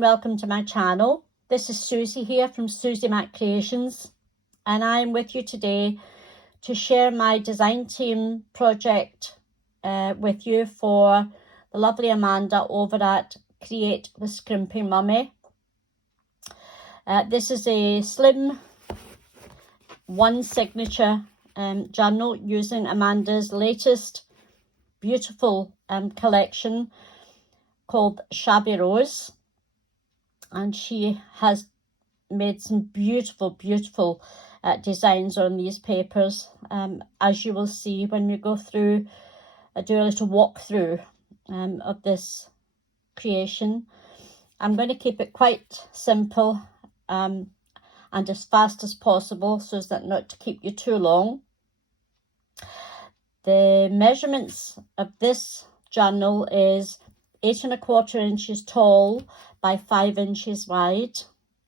and welcome to my channel. This is Susie here from Susie Mac Creations, and I'm with you today to share my design team project with you for the lovely Amanda over at Create with Scrimping Mummy. This is a slim one signature journal using Amanda's latest beautiful collection called Shabby Rose, and she has made some beautiful designs on these papers, as you will see when we go through, do a little walkthrough of this creation. I'm going to keep it quite simple and as fast as possible so as that not to keep you too long. The measurements of this journal is 8 1/4 inches tall by 5 inches wide.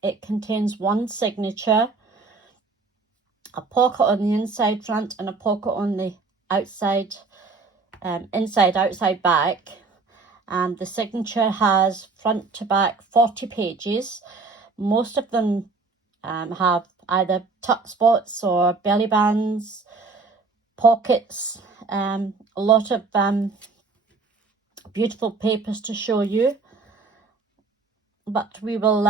It contains one signature, a pocket on the inside front and a pocket on the outside, inside, outside, back. And the signature has front to back 40 pages. Most of them have either tuck spots or belly bands, pockets, a lot of beautiful papers to show you, but we will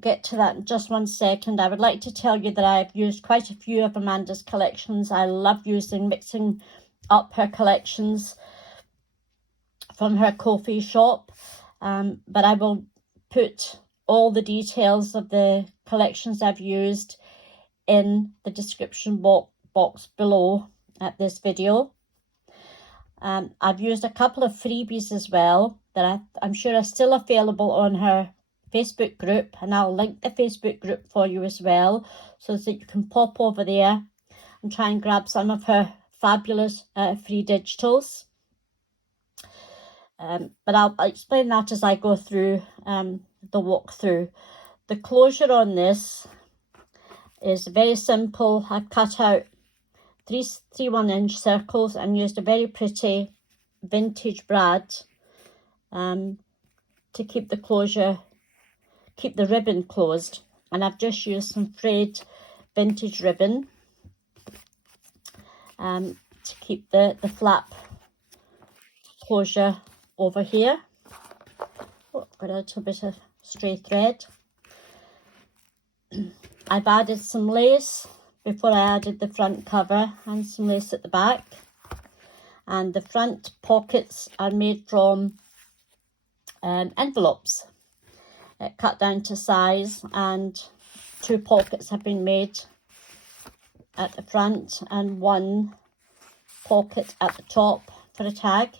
get to that in just one second. I would like to tell you that I've used quite a few of Amanda's collections. I love mixing up her collections from her Ko-fi shop, but I will put all the details of the collections I've used in the description box below at this video. I've used a couple of freebies as well that I'm sure are still available on her Facebook group, and I'll link the Facebook group for you as well so that you can pop over there and try and grab some of her fabulous free digitals. But I'll explain that as I go through the walkthrough. The closure on this is very simple. I've cut out three 1-inch circles and used a very pretty vintage brad to keep the closure, keep the ribbon closed. And I've just used some frayed vintage ribbon to keep the flap closure over here. Oh, I've got a little bit of stray thread. I've added some lace before I added the front cover, and some lace at the back. And the front pockets are made from envelopes cut down to size, and 2 pockets have been made at the front and 1 pocket at the top for a tag.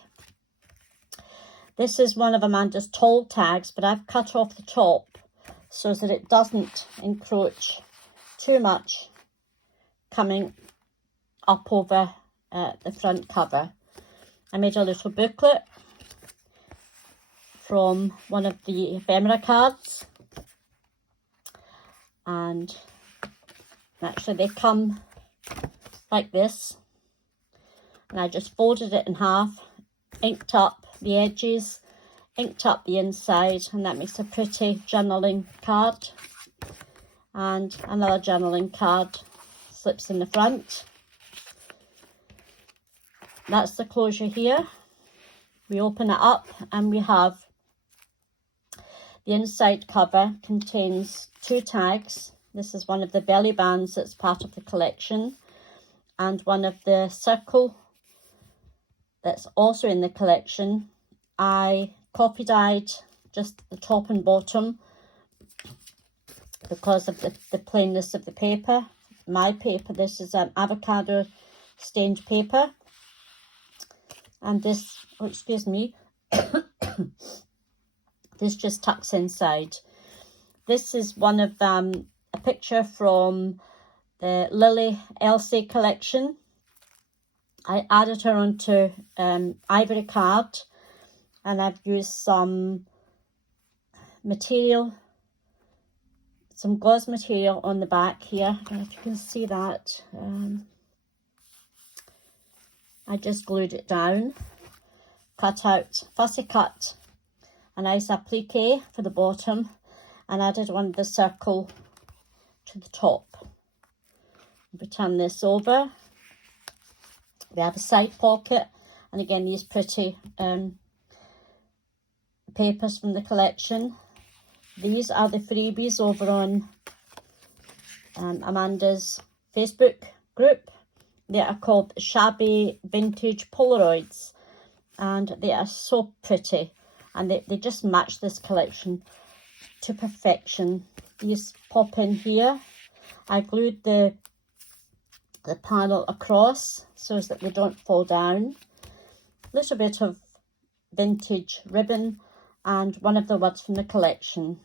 This is one of Amanda's tall tags, but I've cut off the top so that it doesn't encroach too much coming up over the front cover. I made a little booklet from one of the ephemera cards, and actually they come like this, and I just folded it in half, inked up the edges, inked up the inside, and that makes a pretty journaling card. And another journaling card slips in the front. That's the closure here. We open it up and we have the inside cover contains 2 tags. This is one of the belly bands that's part of the collection, and one of the circle that's also in the collection. I coffee dyed just the top and bottom because of the plainness of the paper. My paper, this is an avocado stained paper, and this, oh excuse me, this just tucks inside. This is one of a picture from the Lily Elsie collection. I added her onto ivory card, and I've used some material, some gauze material on the back here. I don't know if you can see that. I just glued it down, cut out, fussy cut a nice applique for the bottom, and added one of the circle to the top. We turn this over. We have a side pocket, and again these pretty papers from the collection. These are the freebies over on Amanda's Facebook group. They are called Shabby Vintage Polaroids, and they are so pretty, and they just match this collection to perfection. These pop in here. I glued the panel across so that they don't fall down. A little bit of vintage ribbon and one of the words from the collection.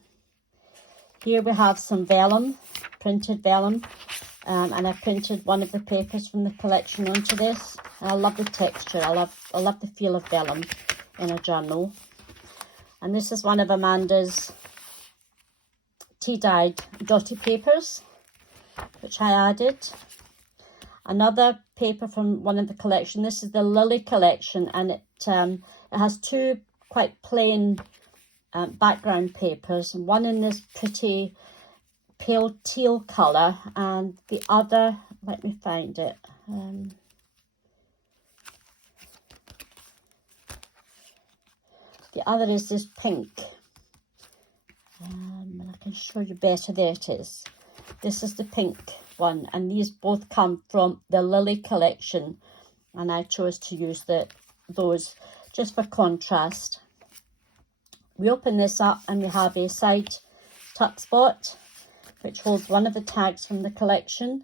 Here we have some vellum, printed vellum, and I printed one of the papers from the collection onto this. And I love the texture. I love the feel of vellum in a journal. And this is one of Amanda's tea-dyed dotty papers, which I added. Another paper from one of the collection. This is the Lily collection, and it has two quite plain background papers. One in this pretty pale teal colour, and the other, let me find it. The other is this pink. And I can show you better. There it is. This is the pink one, and these both come from the Lily collection, and I chose to use those just for contrast. We open this up and we have a side tuck spot which holds one of the tags from the collection.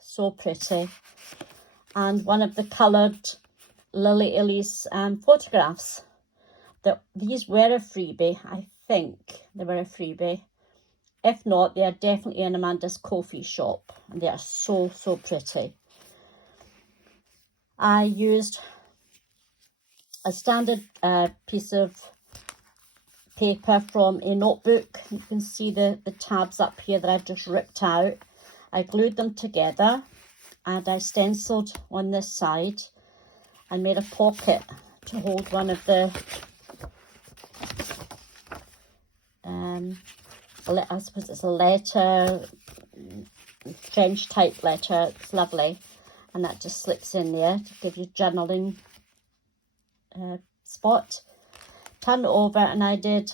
So pretty. And one of the coloured Lily Elise photographs. These were a freebie. I think they were a freebie. If not, they are definitely in Amanda's coffee shop, and they are so pretty. I used a standard piece of paper from a notebook. You can see the tabs up here that I've just ripped out. I glued them together and I stenciled on this side and made a pocket to hold one of the I suppose it's a letter, French type letter. It's lovely, and that just slips in there to give you journaling spot. Turn it over, and I did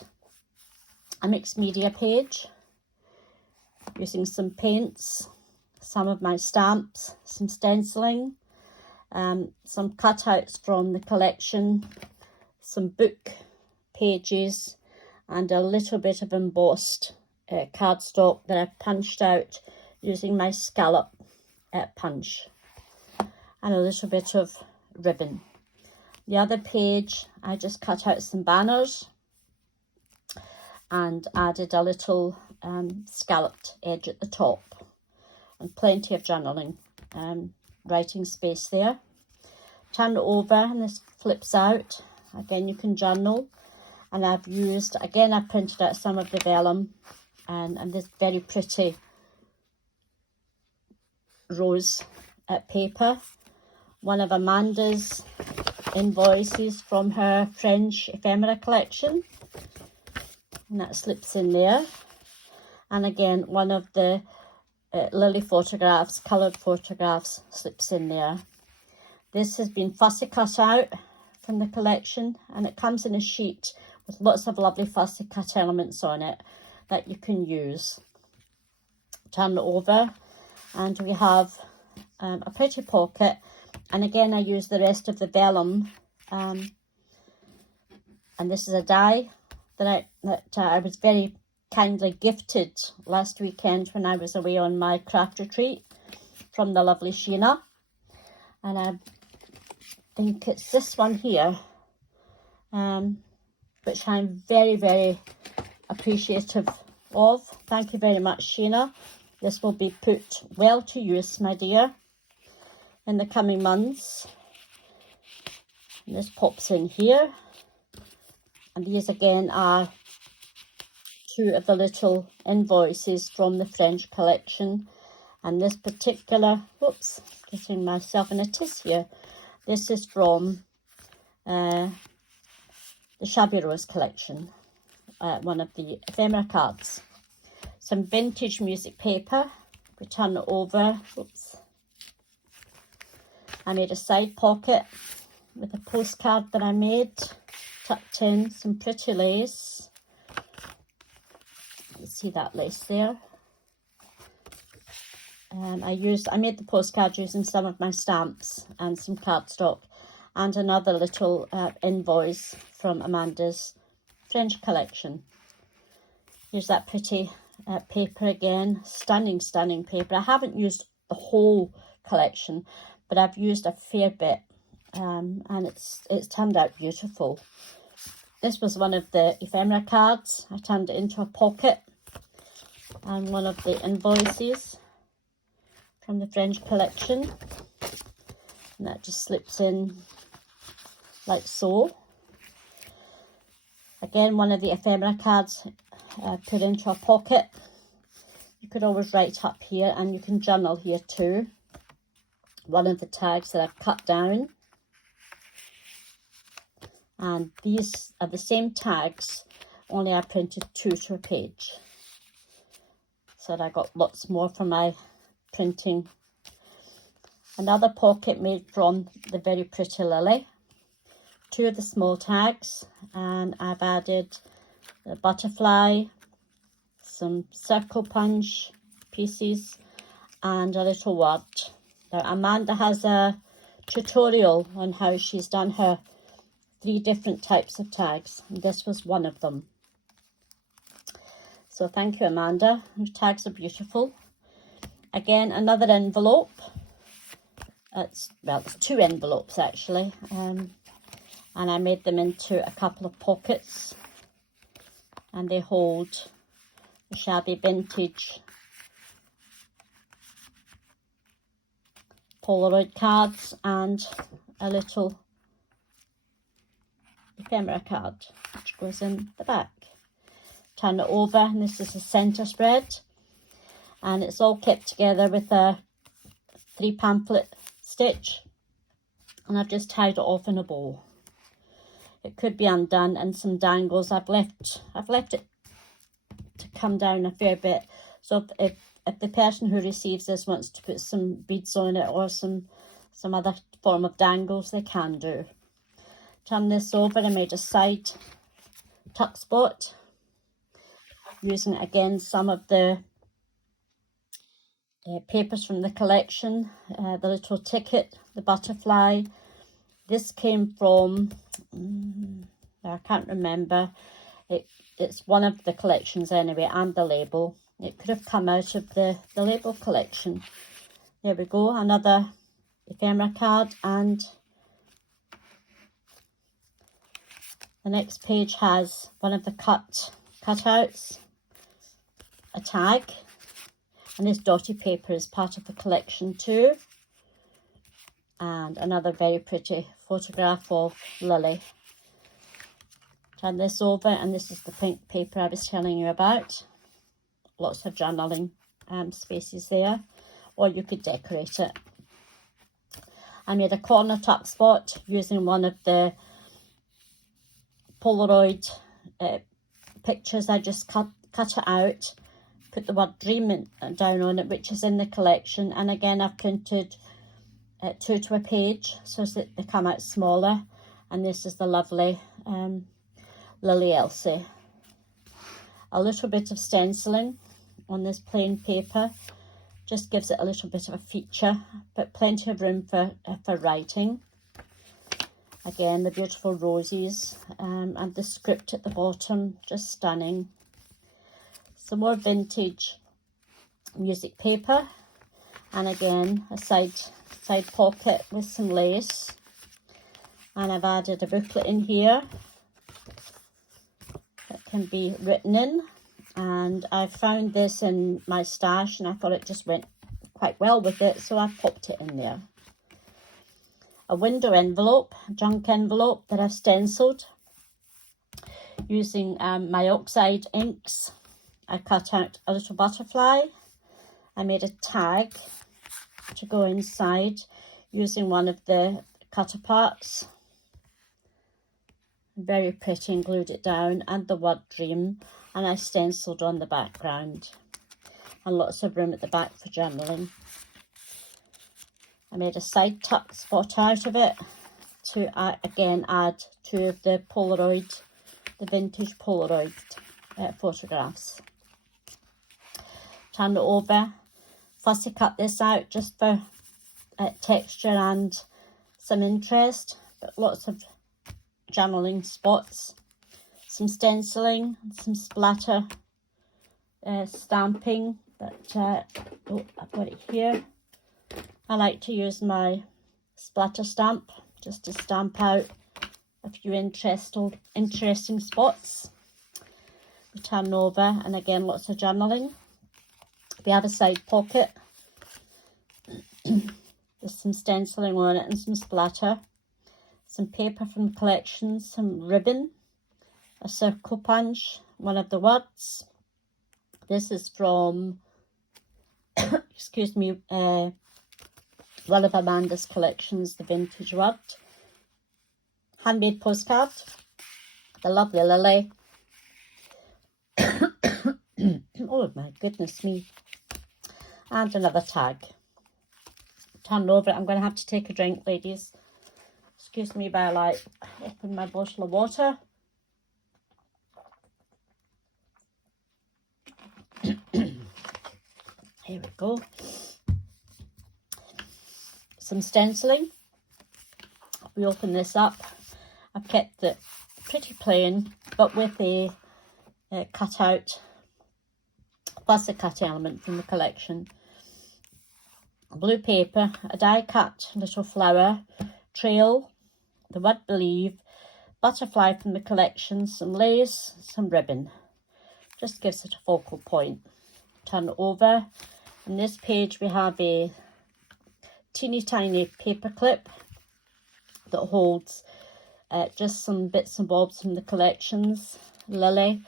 a mixed media page using some paints, some of my stamps, some stenciling, some cutouts from the collection, some book pages, and a little bit of embossed cardstock that I punched out using my scallop punch, and a little bit of ribbon. The other page, I just cut out some banners and added a little scalloped edge at the top, and plenty of journaling writing space there. Turn it over and this flips out. Again, you can journal. And I've used, again, I printed out some of the vellum and this very pretty rose paper. One of Amanda's invoices from her French ephemera collection. And that slips in there. And again, one of the Lily photographs, coloured photographs, slips in there. This has been fussy cut out from the collection, and it comes in a sheet with lots of lovely fussy cut elements on it that you can use. Turn it over and we have a pretty pocket, and again I use the rest of the vellum, and this is a die that I was very kindly gifted last weekend when I was away on my craft retreat from the lovely Sheena, and I think it's this one here, which I'm very appreciative of. Thank you very much, Sheena. This will be put well to use, my dear, in the coming months. And this pops in here, and these again are two of the little invoices from the French collection. And this particular, whoops, getting myself in a tiss here. This is from the the Shabby Rose collection, one of the ephemera cards. Some vintage music paper. We turn it over. Oops. I made a side pocket with a postcard that I made, tucked in some pretty lace. You see that lace there. I made the postcard using some of my stamps and some cardstock, and another little invoice from Amanda's French collection. Here's that pretty paper again. Stunning, stunning paper. I haven't used the whole collection, but I've used a fair bit, and it's turned out beautiful. This was one of the ephemera cards. I turned it into a pocket, and one of the invoices from the French collection, and that just slips in like so. Again, one of the ephemera cards put into a pocket. You could always write up here, and you can journal here too. One of the tags that I've cut down, and these are the same tags, only I printed 2 to a page, so I got lots more for my printing. Another pocket made from the very pretty lily. 2 of the small tags, and I've added a butterfly, some circle punch pieces, and a little word. Now, Amanda has a tutorial on how she's done her 3 different types of tags, and this was one of them. So thank you, Amanda. Your tags are beautiful. Again, another envelope. It's 2 envelopes actually, and I made them into a couple of pockets, and they hold the Shabby vintage Polaroid cards and a little ephemera card which goes in the back. Turn it over, and this is a centre spread, and it's all kept together with a 3 pamphlet stitch, and I've just tied it off in a bow. It could be undone, and some dangles. I've left it to come down a fair bit, so if the person who receives this wants to put some beads on it or some other form of dangles, they can do. Turn this over. I made a side tuck spot using again some of the papers from the collection, the little ticket, the butterfly. This came from, I can't remember, it's one of the collections anyway, and the label. It could have come out of the label collection. There we go, another ephemera card, and the next page has one of the cutouts, a tag, and this dotty paper is part of the collection too. And another very pretty photograph of Lily. Turn this over, and this is the pink paper I was telling you about. Lots of journaling spaces there, or you could decorate it. I made a corner tuck spot using one of the Polaroid pictures. I just cut it out, put the word dream down on it, which is in the collection, and again I've printed 2 to a page so that they come out smaller. And this is the lovely Lily Elsie. A little bit of stenciling on this plain paper just gives it a little bit of a feature, but plenty of room for writing. Again, the beautiful roses, and the script at the bottom, just stunning. Some more vintage music paper, and again a side pocket with some lace, and I've added a booklet in here that can be written in, and I found this in my stash and I thought it just went quite well with it, so I popped it in there. A window envelope, junk envelope that I've stenciled using my oxide inks. I cut out a little butterfly. I made a tag to go inside using one of the cut aparts. very pretty, and glued it down, and the word dream, and I stenciled on the background, and lots of room at the back for journaling. I made a side tuck spot out of it to again add 2 of the Polaroid, the vintage Polaroid photographs. Turn it over, fussy cut this out just for texture and some interest, but lots of journaling spots, some stenciling, some splatter stamping, but oh, I've got it here. I like to use my splatter stamp just to stamp out a few interesting spots. We turn over, and again lots of journaling. We have a side pocket with some stenciling on it and some splatter, some paper from the collection, some ribbon, a circle punch, one of the words. This is from, excuse me, one of Amanda's collections, the vintage word. Handmade postcard, the lovely Lily. Oh my goodness me. And another tag. Turn over it. I'm going to have to take a drink, ladies. Excuse me while I open my bottle of water. Here we go. Some stenciling. We open this up. I've kept it pretty plain, but with a cut out, fussy cut element from the collection. Blue paper, a die cut little flower, trail, the word believe, butterfly from the collection, some lace, some ribbon. Just gives it a focal point. Turn it over. On this page we have a teeny tiny paper clip that holds just some bits and bobs from the collections. Lily,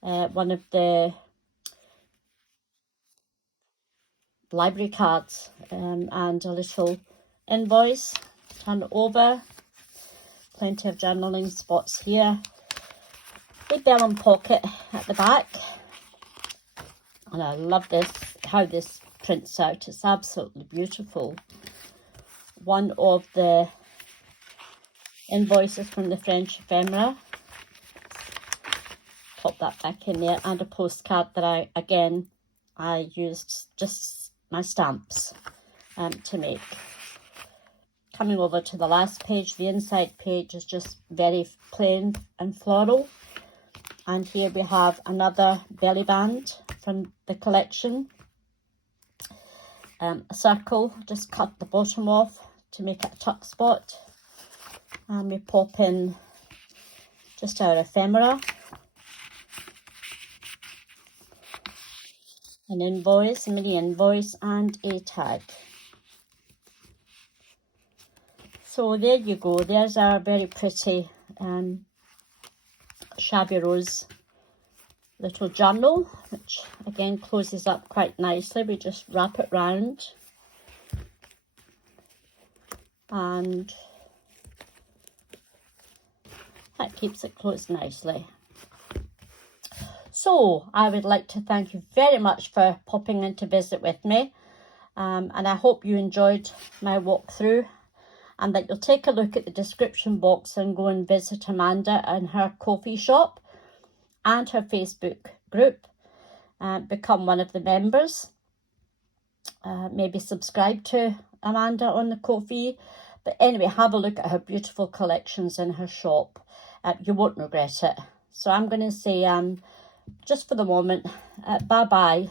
one of the library cards, and a little invoice. Turn it over. Plenty of journaling spots here. Big vellum pocket at the back. And I love this, how this prints out. It's absolutely beautiful. One of the invoices from the French ephemera. Pop that back in there. And a postcard that I used just my stamps to make. Coming over to the last page, the inside page is just very plain and floral. And here we have another belly band from the collection. A circle, just cut the bottom off to make it a tuck spot. And we pop in just our ephemera. An invoice, a mini invoice, and a tag. So there you go. There's our very pretty Shabby Rose little journal, which again closes up quite nicely. We just wrap it round and that keeps it closed nicely. So I would like to thank you very much for popping in to visit with me, and I hope you enjoyed my walkthrough, and that you'll take a look at the description box and go and visit Amanda and her coffee shop and her Facebook group. Become one of the members. Maybe subscribe to Amanda on the Ko-fi. But anyway, have a look at her beautiful collections in her shop. You won't regret it. So I'm going to say, just for the moment, bye-bye.